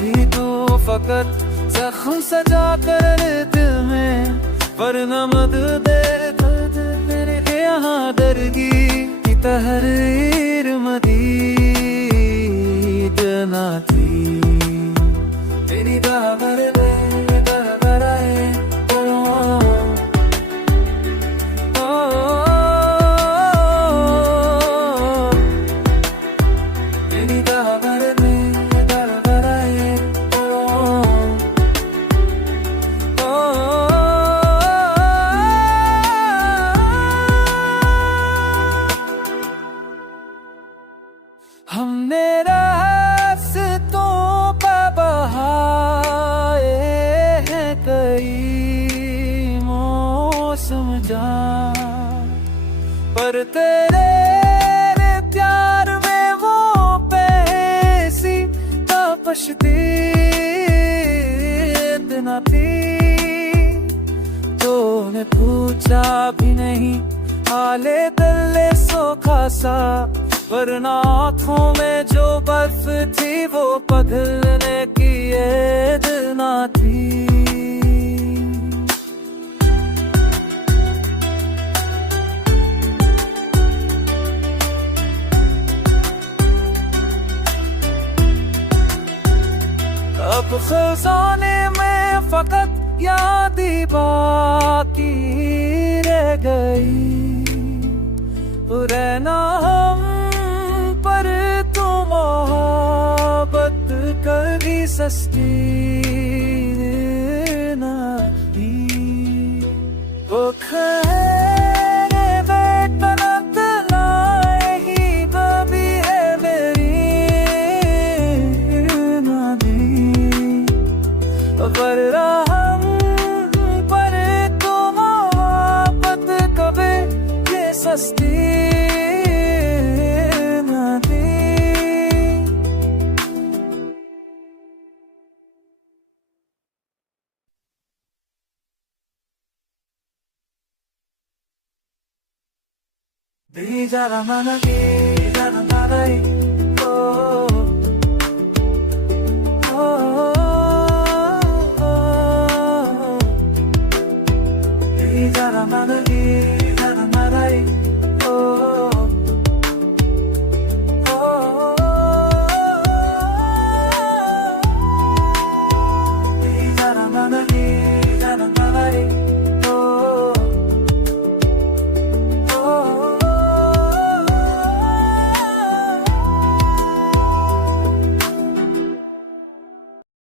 भी तू फकत जख्म सजा कर दिल में, वरना मत दे दर्द मेरे यहाँ दर्दी की तहरीर मदीद ना थी। तेरी दावर में दावर आए तेरी दावर में दावर आए हमने रास्तों पे बहाए हैं कई मौसम जान, पर तेरे प्यार में वो पैसी तपश्ती इतना थी। तूने पूछा भी नहीं हाले दल्ले सो खासा, वरना आँखों में जो बर्फ थी वो पिघलने की ऐद ना थी। अब खजाने में फकत याद ही बाकी रह गई, रहना हम पर तो मोहब्बत कभी सस्ती न थी। वो खैरे बेतनत लाए ही कभी है मेरी नदी, पर हम पर तो मोहब्बत कभी ये सस्ती Di jalan mana di jalan mana